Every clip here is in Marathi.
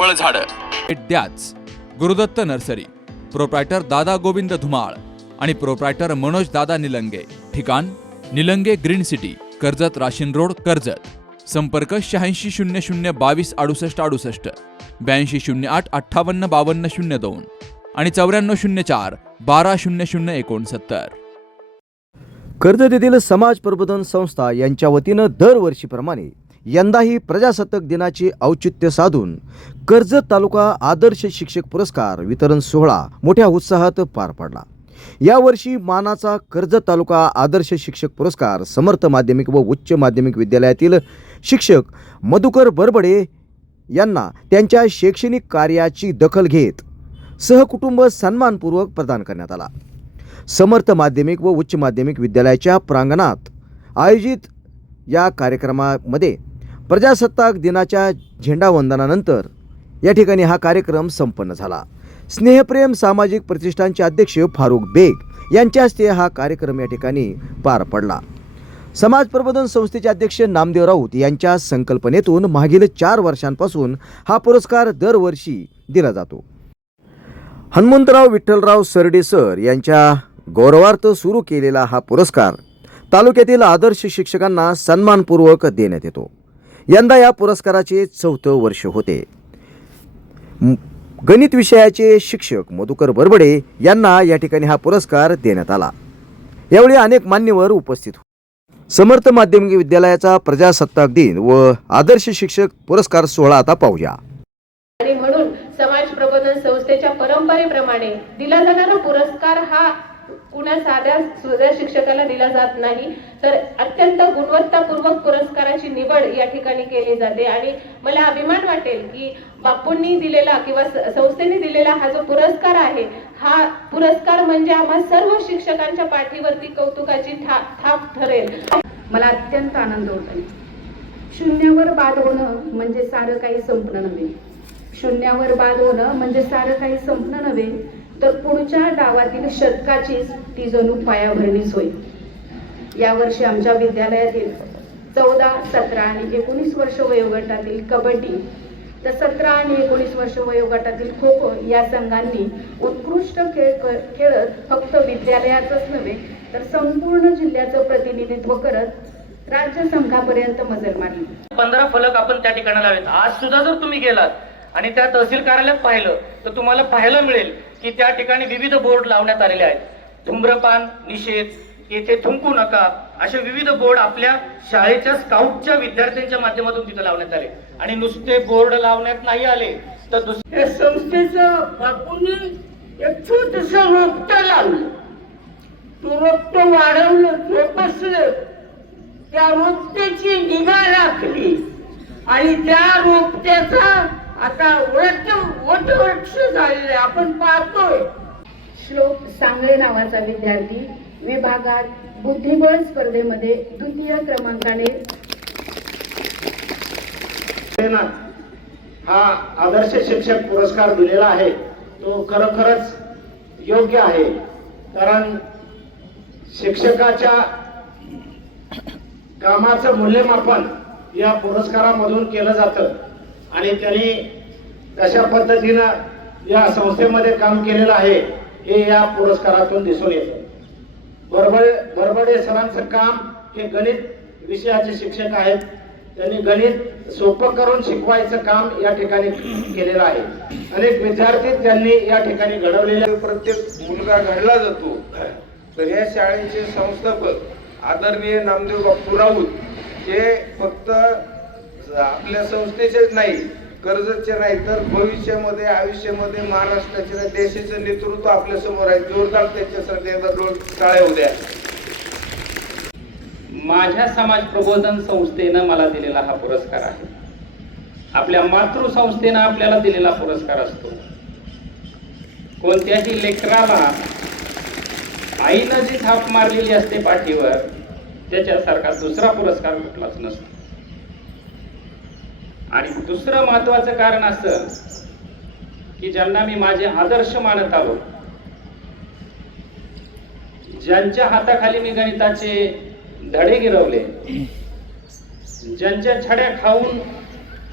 फळझाडं भेट द्याच. गुरुदत्त नर्सरी. प्रोप्रायटर दादा गोविंद धुमाळ आणि प्रोप्रायटर मनोज दादा निलंगे. ठिकाण Nilange green city Karjat Rashin road Karjat. संपर्क शहाऐंशी शून्य शून्य बावीस अडुसष्ट अडुसष्ट. ब्याऐंशी शून्य आठ अठ्ठावन्न बावन्न शून्य दोन आणि चौऱ्याण्णव शून्य चार बारा शून्य शून्य एकोणसत्तर. कर्जत येथील समाज प्रबोधन संस्था यांच्या वतीनं दरवर्षीप्रमाणे यंदाही प्रजासत्ताक दिनाचे औचित्य साधून कर्जत तालुका आदर्श शिक्षक पुरस्कार वितरण सोहळा मोठ्या उत्साहात पार पडला. यावर्षी मानाचा कर्जत तालुका आदर्श शिक्षक पुरस्कार समर्थ माध्यमिक व उच्च माध्यमिक विद्यालयातील शिक्षक मधुकर बरबडे यांना त्यांच्या शैक्षणिक कार्याची दखल घेत सहकुटुंब सन्मानपूर्वक प्रदान करण्यात आला. समर्थ माध्यमिक व उच्च माध्यमिक विद्यालयाच्या प्रांगणात आयोजित या कार्यक्रमामध्ये प्रजासत्ताक दिनाच्या झेंडावंदनानंतर या ठिकाणी हा कार्यक्रम संपन्न झाला. स्नेहप्रेम सामाजिक प्रतिष्ठानचे अध्यक्ष फारुख बेग यांच्या हस्ते हा कार्यक्रम या ठिकाणी पार पडला. समाज प्रबोधन संस्थेचे अध्यक्ष नामदेव राऊत यांच्या संकल्पनेतून मागील चार वर्षांपासून हा पुरस्कार दरवर्षी दिला जातो. हनुमंतराव विठ्ठलराव सरडे सर यांच्या गौरवार्थ सुरू केलेला हा पुरस्कार तालुक्यातील आदर्श शिक्षकांना सन्मानपूर्वक देण्यात येतो. यंदा या पुरस्काराचे चौथं वर्ष होते. गणित विषयाचे शिक्षक मधुकर बरबडे यांना या ठिकाणी हा पुरस्कार देण्यात आला. यावेळी अनेक मान्यवर उपस्थित होते. समर्थ माध्यमिक विद्यालयाचा प्रजासत्ताक दिन व आदर्श शिक्षक पुरस्कार सोहळा आता पाहूया. आणि म्हणून समाज प्रबोधन संस्थेच्या परंपरेप्रमाणे दिला जाणारा पुरस्कार हा कुणा साध्या सुध्या शिक्षकाला दिला जात नाही तर अत्यंत गुणवत्तापूर्वक पुरस्काराची निवड या ठिकाणी केली जाते. आणि मला अभिमान वाटेल की बापूंनी दिलेला किंवा संस्थेने दिलेला हा जो पुरस्कार आहे हा पुरस्कार म्हणजे आम्हा सर्व शिक्षकांच्या पाठीवरती कौतुकाची था थाप ठरेल. मला अत्यंत आनंद होत आहे. शून्यावर बाद होणं म्हणजे सारं काही संपणं नव्हे. शून्यावर बाद होणं म्हणजे सारं काही संपणं नव्हे. तर पुढच्या डावातील शतकाचीच ती जणू पायाभरणीच होईल. यावर्षी आमच्या विद्यालयातील चौदा सतरा आणि एकोणीस वर्ष वयोगटातील कबड्डी तर सतरा आणि एकोणीस वर्ष वयोगटातील खो खो या संघांनी उत्कृष्ट खेळ खेळत फक्त विद्यालयाचंच नव्हे तर संपूर्ण जिल्ह्याचं प्रतिनिधित्व करत राज्य संघापर्यंत मजल मारली. पंधरा फलक आपण त्या ठिकाणी लावेत. आज सुद्धा जर तुम्ही गेलात आणि त्या तहसील कार्यालयात पाहिलं तर तुम्हाला पाहायला मिळेल की त्या ठिकाणी विविध बोर्ड लावण्यात आलेले आहेत. धूम्रपान निषेध येथे थुंकू नका असे विविध बोर्ड आपल्या शाळेच्या स्काउटच्या विद्यार्थ्यांच्या माध्यमातून तिथे लावण्यात आले. आणि नुसते बोर्ड लावण्यात नाही आले तर दुसऱ्या संस्थेचं बापूंनी एक छोटस रोपट लावलं. तो रोपट वाढवलं जोपासलं. त्या रोपट्याची निगा राखली. आणि त्या रोपट्याचा आता वट वटवृक्ष झालेलं आहे आपण पाहतोय. श्लोक सांगळे नावाचा विद्यार्थी विभागात बुद्धिबळ स्पर्धेमध्ये द्वितीय क्रमांकाने. हा आदर्श शिक्षक पुरस्कार दिलेला आहे. तो खरोखरच योग्य आहे. कारण शिक्षकाच्या कामाचं मूल्यमापन या पुरस्कारामधून केलं जातं. आणि त्यांनी कशा पद्धतीनं या संस्थेमध्ये काम केलेलं आहे हे या पुरस्कारातून दिसून येतं. बरबडे बरबडे सरांचं काम हे गणित विषयाचे शिक्षक आहेत. त्यांनी गणित सोपं करून शिकवायचं काम या ठिकाणी केलेलं आहे. अनेक विद्यार्थी त्यांनी या ठिकाणी घडवलेले प्रत्येक मुलगा घडला जातो. तर या शाळेचे संस्थापक आदरणीय नामदेव बाप्पू राऊत हे फक्त आपल्या संस्थेचेच नाही कर्जतचे नाही तर भविष्यामध्ये आयुष्यामध्ये महाराष्ट्राचे नाही, देशाचं नेतृत्व आपल्यासमोर आहे. जोरदार त्यांच्यासाठी एकदा डोळ टाळ्या उद्या माझ्या समाज प्रबोधन संस्थेनं मला दिलेला हा पुरस्कार आहे. आपल्या मातृसंस्थेनं आपल्याला दिलेला पुरस्कार असतो. कोणत्याही लेकराला आईनं जी थाप मारलेली असते पाठीवर त्याच्यासारखा दुसरा पुरस्कार कुठलाच नसतो. आणि दुसरं महत्वाचं कारण असं की ज्यांना मी माझे आदर्श मानत आलो ज्यांच्या हाताखाली मी गणिताचे धडे गिरवले ज्यांच्या छड्या खाऊन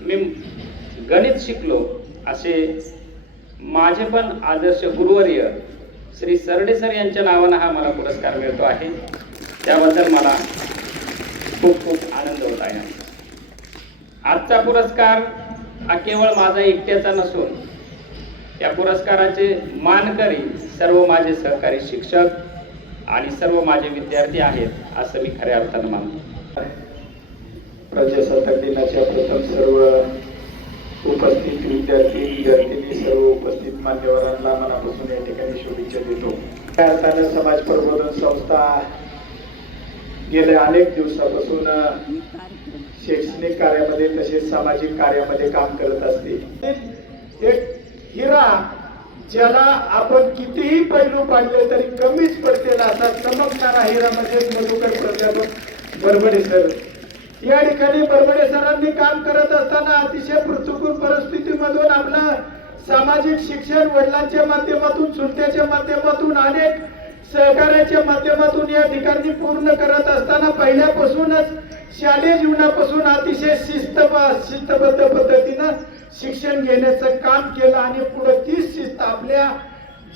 मी गणित शिकलो असे माझे पण आदर्श गुरुवर्य श्री सरडे सर यांच्या नावानं हा मला पुरस्कार मिळतो आहे. त्याबद्दल मला खूप खूप आनंद होत आहे. आजचा पुरस्कार हा केवळ माझा एकट्याचा नसून या पुरस्काराचे मानकरी सर्व माझे सहकारी शिक्षक आणि सर्व माझे विद्यार्थी आहेत असं मी खऱ्या अर्थानं मानतो. प्रजासत्ताक दिनाच्या प्रथम सर्व उपस्थित विद्यार्थी विद्यार्थिनी सर्व उपस्थित मान्यवरांना मनापासून या ठिकाणी शुभेच्छा देतो. त्या अर्थानं समाज प्रबोधन संस्था गेल्या अनेक दिवसापासून शैक्षणिक कार्यामध्ये तसेच सामाजिक कार्यामध्ये काम करत असते. एक हिरा ज्याला आपण कितीही पैलू पाडले तरी कमीच पडतेला असा चमकणारा हिरा म्हणजे मधुकर प्राध्यापक बरबडे सर. या ठिकाणी बरबडे सरांनी काम करत असताना अतिशय प्रतिकूल परिस्थितीमधून आपलं सामाजिक शिक्षण वडिलांच्या माध्यमातून सुट्ट्याच्या माध्यमातून अनेक सहकार्याच्या माध्यमातून या ठिकाणी पूर्ण करत असताना पहिल्यापासूनच शालेय जीवनापासून अतिशय शिस्त शिस्तबद्ध पद्धतीनं शिक्षण घेण्याचं काम केलं आणि पुढे तीच शिस्त आपल्या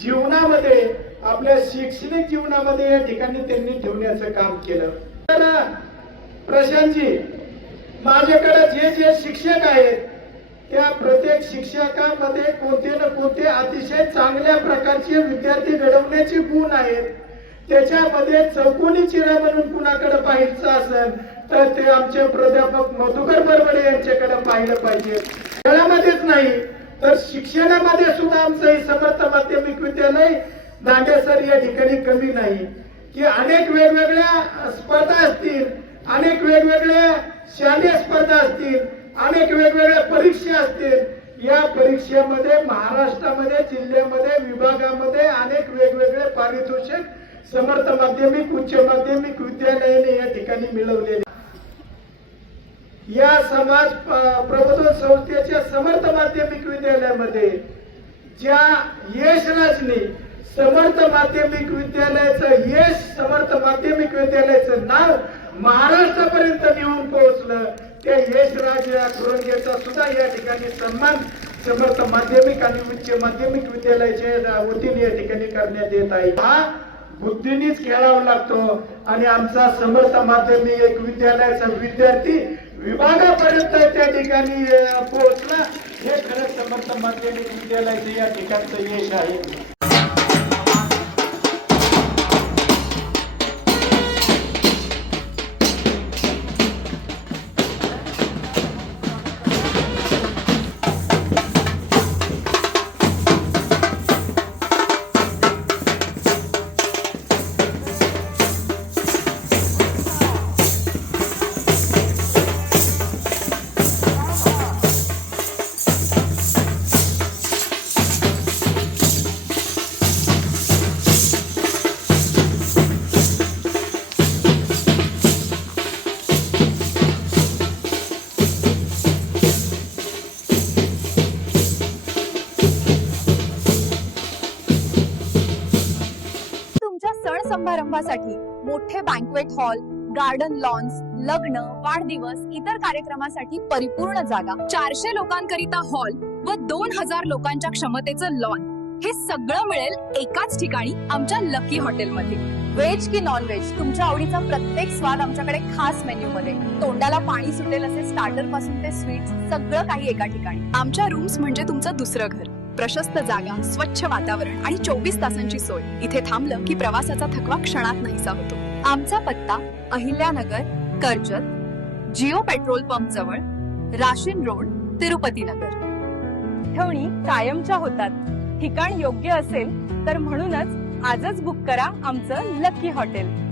जीवनामध्ये आपल्या शैक्षणिक जीवनामध्ये या ठिकाणी त्यांनी ठेवण्याचं काम केलं. तर प्रशांतजी माझ्याकडे जे जे शिक्षक आहेत त्या प्रत्येक शिक्षकामध्ये कोणते ना कोणते अतिशय चांगल्या प्रकारचे विद्यार्थी घडवण्याचे गुण आहेत. त्याच्यामध्ये चौकोनी चिरा म्हणून कुणाकडे पाहायचं असेल तर ते आमचे प्राध्यापक मधुकर बरबडे यांच्याकडे पाहिलं पाहिजे. खेळामध्येच नाही तर शिक्षणामध्ये सुद्धा आमचं हे समर्थ माध्यमिक विद्यालय दांडेसर या ठिकाणी कमी नाही. की अनेक वेगवेगळ्या स्पर्धा असतील अनेक वेगवेगळ्या शालेय स्पर्धा असतील अनेक वेगवेगळ्या परीक्षा असतील या परीक्षेमध्ये महाराष्ट्रामध्ये जिल्ह्यामध्ये विभागामध्ये अनेक वेगवेगळे पारितोषिक समर्थ माध्यमिक उच्च माध्यमिक विद्यालयाने या ठिकाणी मिळवलेले. या समाज प्रबोधन संस्थेच्या समर्थ माध्यमिक विद्यालयामध्ये ज्या यशराजने समर्थ माध्यमिक विद्यालयाचं यश समर्थ माध्यमिक विद्यालयाचं नाव महाराष्ट्रापर्यंत नेऊन पोहोचलं त्या यशराज या कुरंगेचा सुद्धा या ठिकाणी सन्मान समर्थ माध्यमिक आणि उच्च माध्यमिक विद्यालयाच्या वतीने या ठिकाणी करण्यात येत आहे. हा बुद्धीनेच खेळावा लागतो आणि आमचा समर्थ माध्यमिक विद्यालयाचा विद्यार्थी विभागापर्यंत त्या ठिकाणी पोहोचला. हे खरं समर्थ मानलेले विद्यालयाचं या ठिकाणचं यश आहे. समारंभासाठी मोठे बँकवेट हॉल गार्डन लॉन्स लग्न वाढदिवस इतर कार्यक्रमासाठी परिपूर्ण जागा. चारशे लोकांकरिता हॉल व दोन हजार लोकांच्या क्षमतेचं लॉन हे सगळं मिळेल एकाच ठिकाणी आमच्या लकी हॉटेलमध्ये व्हेज की नॉन व्हेज तुमच्या आवडीचा प्रत्येक स्वाद आमच्याकडे खास मेन्यू मध्ये. तोंडाला पाणी सुटेल असे स्टार्टरपासून ते स्वीट सगळं काही एका ठिकाणी. आमच्या रूम्स म्हणजे तुमचं दुसरं घर. प्रशस्त जागा स्वच्छ वातावरण आणि चोवीस तासांची सोय. इथे थांबलं की प्रवासाचा थकवा क्षणात नाहीसा होतो. आमचा पत्ता अहिल्यानगर कर्जत जिओ पेट्रोल पंप जवळ राशीन रोड तिरुपती नगर. ठेवणी कायमच्या होतात. ठिकाण योग्य असेल तर म्हणूनच आजच बुक करा आमचं लकी हॉटेल.